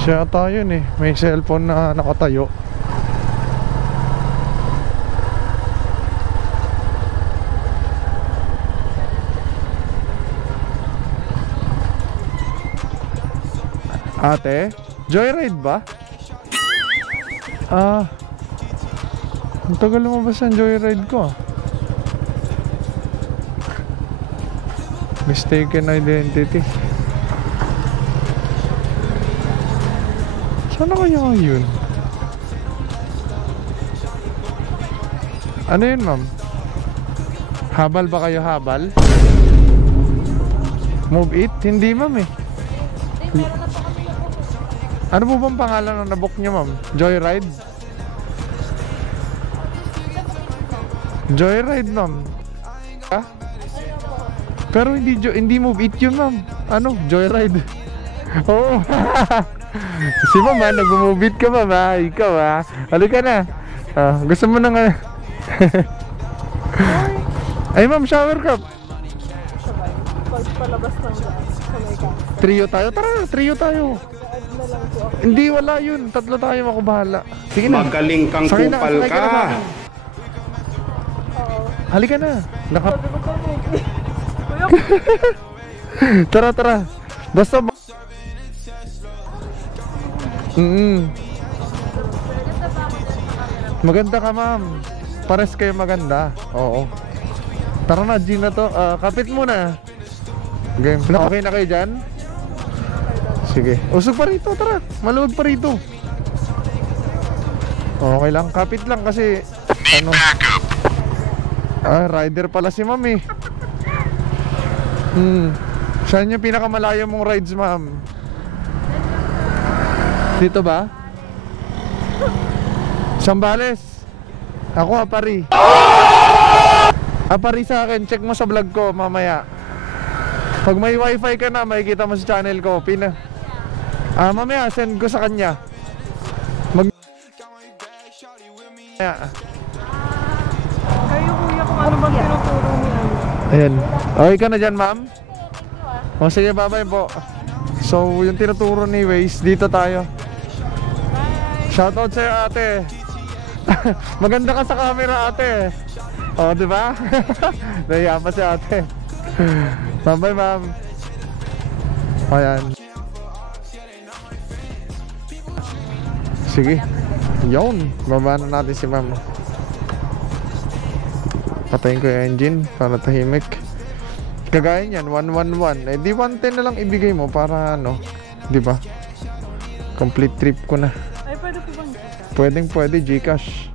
Siya tayo yun eh. May cellphone na nakatayo. Ate, joyride ba? Ah, ang tagal lumabas ang joyride ko. Mistaken identity. Sana kaya yun? Ano yun, ma'am? Habal ba kayo, habal? Move it? Hindi, ma'am eh. Ano po bang pangalan ng nabook nyo, ma'am? Joyride? Joyride, ma'am. Ha? Pero hindi move it yun, ma'am. Ano? Joyride. Oo. Si ma'am, nag-move it ka, ma'am. Ikaw, ha? Halika na. Gusto mo na nga. Ay, ma'am, shower cup. Pagpalabas ng Trio tayo? Tara, trio tayo. Hindi, wala yun. Tatlo tayo, ako bahala. Sige na. Magaling kang kupal ka. Halika na. Tara, tara. Basta maganda ka, ma'am. Pares kayo maganda. Oo. Tara na, Gina to. Kapit muna. Game. Okay na kayo dyan? Sige. Usog pa rito, tara. Maluwag pa rito. Okay lang. Kapit lang kasi ano. Rider pala si ma'am eh. Saan yung pinakamalayo mong rides, ma'am? Dito ba? Sambales. Ako Apari. Apari sa akin. Check mo sa vlog ko mamaya. Pag may wifi ka na, makikita mo sa channel ko. Mamaya send ko sa kanya. Kayo kuya kung ano bang tinuturo niya. Ayan. Okay ka na dyan, ma'am? O sige, bye-bye po. So, yung tinuturo ni Waze, dito tayo. Shoutout sa'yo, ate. Maganda ka sa camera, ate. O, diba? Nahiya pa si ate. Bye-bye, ma'am. Ayan. Sige. Yun. Baba na natin si ma'am. Patayin ko yung engine para tahimik. Kagaya niyan, 111. Eh di 110 na lang ibigay mo para ano, di ba? Complete trip ko na. Ay, pwede po bang Pwede Gcash.